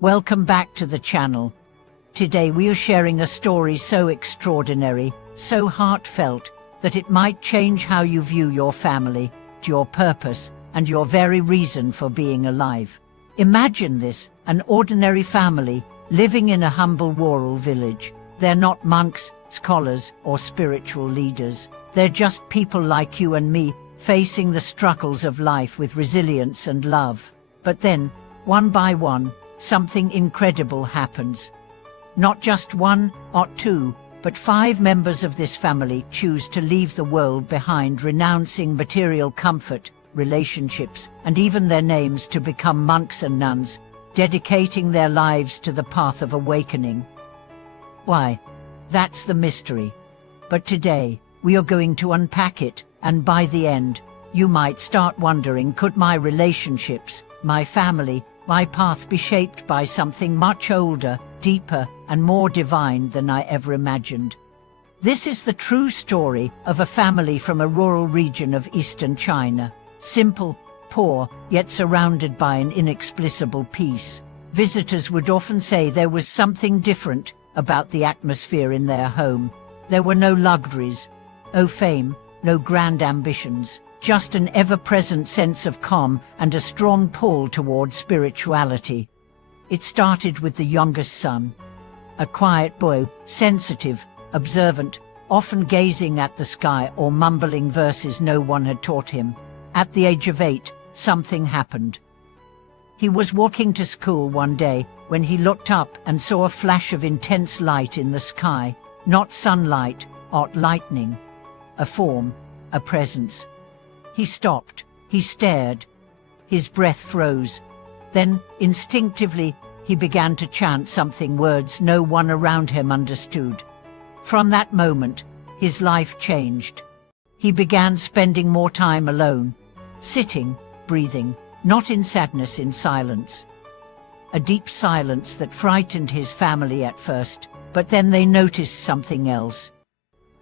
Welcome back to the channel. Today we are sharing a story so extraordinary, so heartfelt, that it might change how you view your family, your purpose, and your very reason for being alive. Imagine this, an ordinary family, living in a humble rural village. They're not monks, scholars, or spiritual leaders. They're just people like you and me, facing the struggles of life with resilience and love. But then, one by one, something incredible happens. Not just one or two, but 5 members of this family choose to leave the world behind, renouncing material comfort, relationships, and even their names to become monks and nuns, dedicating their lives to the path of awakening. Why? That's the mystery. But today, we are going to unpack it, and by the end, you might start wondering, could my relationships, my family, my path be shaped by something much older, deeper, and more divine than I ever imagined? This is the true story of a family from a rural region of eastern China. Simple, poor, yet surrounded by an inexplicable peace. Visitors would often say there was something different about the atmosphere in their home. There were no luxuries, no fame, no grand ambitions. Just an ever-present sense of calm and a strong pull toward spirituality. It started with the youngest son. A quiet boy, sensitive, observant, often gazing at the sky or mumbling verses no one had taught him. At the age of 8, something happened. He was walking to school one day when he looked up and saw a flash of intense light in the sky. Not sunlight or lightning. A form, a presence. He stopped, he stared, his breath froze. Then, instinctively, he began to chant something, words no one around him understood. From that moment, his life changed. He began spending more time alone, sitting, breathing, not in sadness, in silence. A deep silence that frightened his family at first, but then they noticed something else.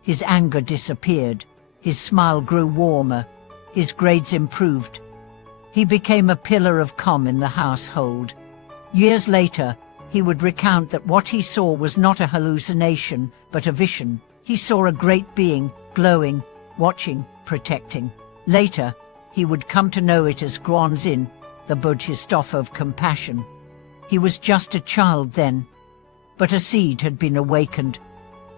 His anger disappeared, his smile grew warmer, his grades improved. He became a pillar of calm in the household. Years later, he would recount that what he saw was not a hallucination, but a vision. He saw a great being, glowing, watching, protecting. Later, he would come to know it as Guanzin, the Buddhist offer of compassion. He was just a child then, but a seed had been awakened.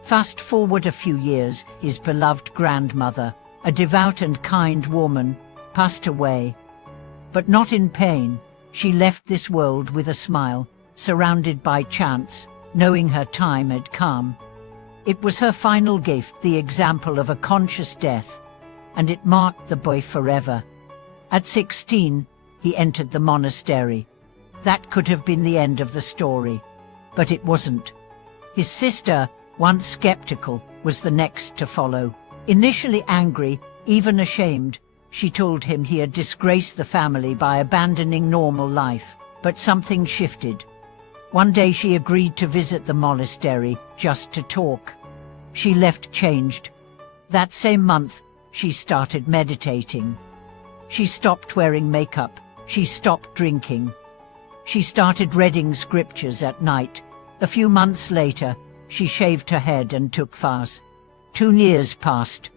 Fast forward a few years, his beloved grandmother, a devout and kind woman, passed away. But not in pain. She left this world with a smile, surrounded by chants, knowing her time had come. It was her final gift, the example of a conscious death, and it marked the boy forever. At 16, he entered the monastery. That could have been the end of the story, but it wasn't. His sister, once skeptical, was the next to follow. Initially angry, even ashamed, she told him he had disgraced the family by abandoning normal life, but something shifted. One day she agreed to visit the monastery, just to talk. She left changed. That same month, she started meditating. She stopped wearing makeup, she stopped drinking. She started reading scriptures at night. A few months later, she shaved her head and took fasts. 2 years passed.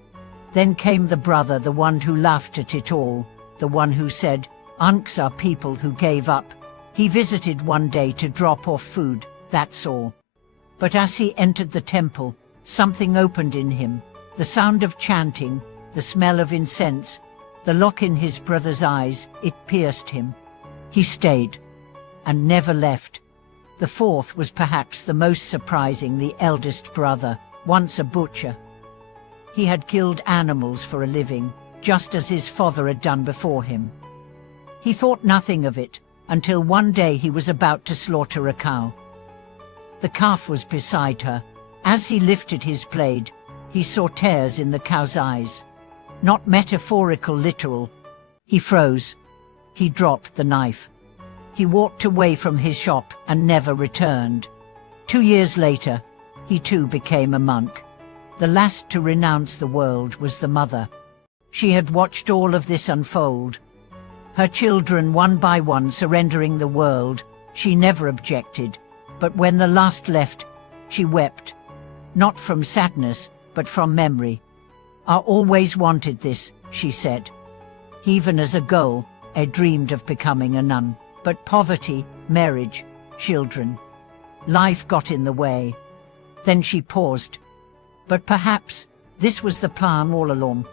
Then came the brother, the one who laughed at it all, the one who said, "Unks are people who gave up." He visited one day to drop off food, that's all. But as he entered the temple, something opened in him. The sound of chanting, the smell of incense, the look in his brother's eyes, it pierced him. He stayed, and never left. The fourth was perhaps the most surprising, the eldest brother, once a butcher. He had killed animals for a living, just as his father had done before him. He thought nothing of it, until one day he was about to slaughter a cow. The calf was beside her. As he lifted his blade, he saw tears in the cow's eyes. Not metaphorical, literal. He froze. He dropped the knife. He walked away from his shop and never returned. 2 years later, he too became a monk. The last to renounce the world was the mother. She had watched all of this unfold. Her children one by one surrendering the world, She never objected, but when the last left, she wept. Not from sadness, but from memory. "I always wanted this," she said. Even as a girl, I dreamed of becoming a nun. But poverty, marriage, children, life got in the way. Then she paused. But perhaps this was the plan all along.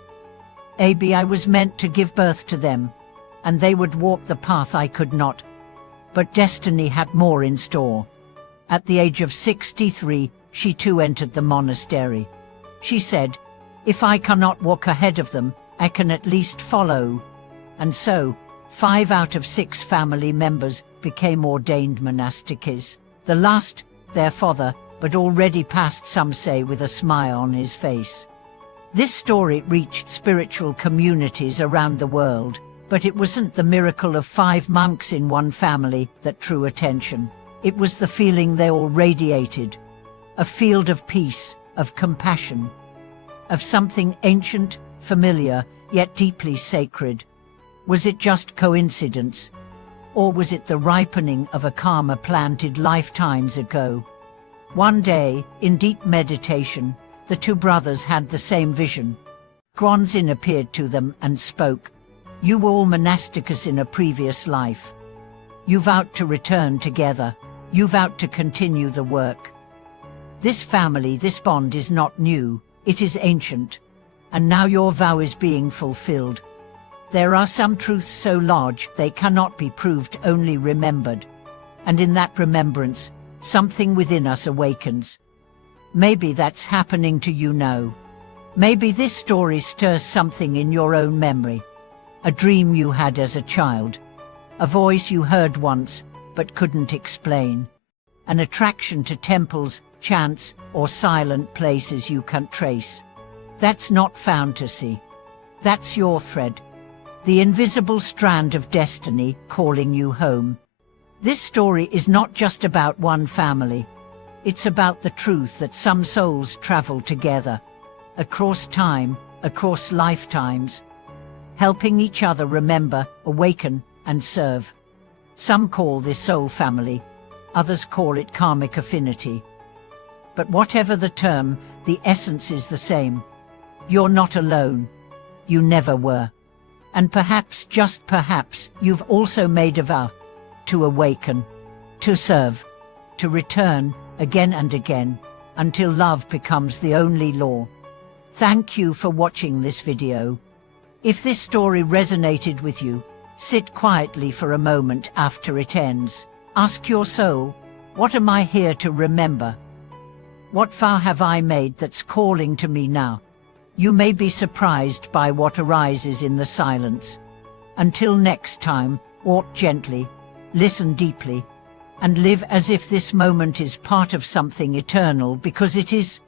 Maybe I was meant to give birth to them, and they would walk the path I could not. But destiny had more in store. At the age of 63, she too entered the monastery. She said, "If I cannot walk ahead of them, I can at least follow." And so, 5 out of 6 family members became ordained monastics. The last, their father, but already passed, some say, with a smile on his face. This story reached spiritual communities around the world, but it wasn't the miracle of 5 monks in one family that drew attention. It was the feeling they all radiated. A field of peace, of compassion, of something ancient, familiar, yet deeply sacred. Was it just coincidence? Or was it the ripening of a karma planted lifetimes ago? One day, in deep meditation, the 2 brothers had the same vision. Guanzin appeared to them and spoke. "You were all monasticus in a previous life. You vowed to return together. You vowed to continue the work. This family, this bond is not new, it is ancient. And now your vow is being fulfilled. There are some truths so large they cannot be proved, only remembered. And in that remembrance, something within us awakens. Maybe that's happening to you now. Maybe this story stirs something in your own memory. A dream you had as a child. A voice you heard once, but couldn't explain. An attraction to temples, chants, or silent places you can't trace. That's not fantasy. That's your thread. The invisible strand of destiny calling you home. This story is not just about one family. It's about the truth that some souls travel together, across time, across lifetimes, helping each other remember, awaken, and serve. Some call this soul family, others call it karmic affinity. But whatever the term, the essence is the same. You're not alone. You never were. And perhaps, just perhaps, you've also made a vow to awaken, to serve, to return again and again, until love becomes the only law. Thank you for watching this video. If this story resonated with you, sit quietly for a moment after it ends. Ask your soul, what am I here to remember? What vow have I made that's calling to me now? You may be surprised by what arises in the silence. Until next time, walk gently, listen deeply, and live as if this moment is part of something eternal, because it is.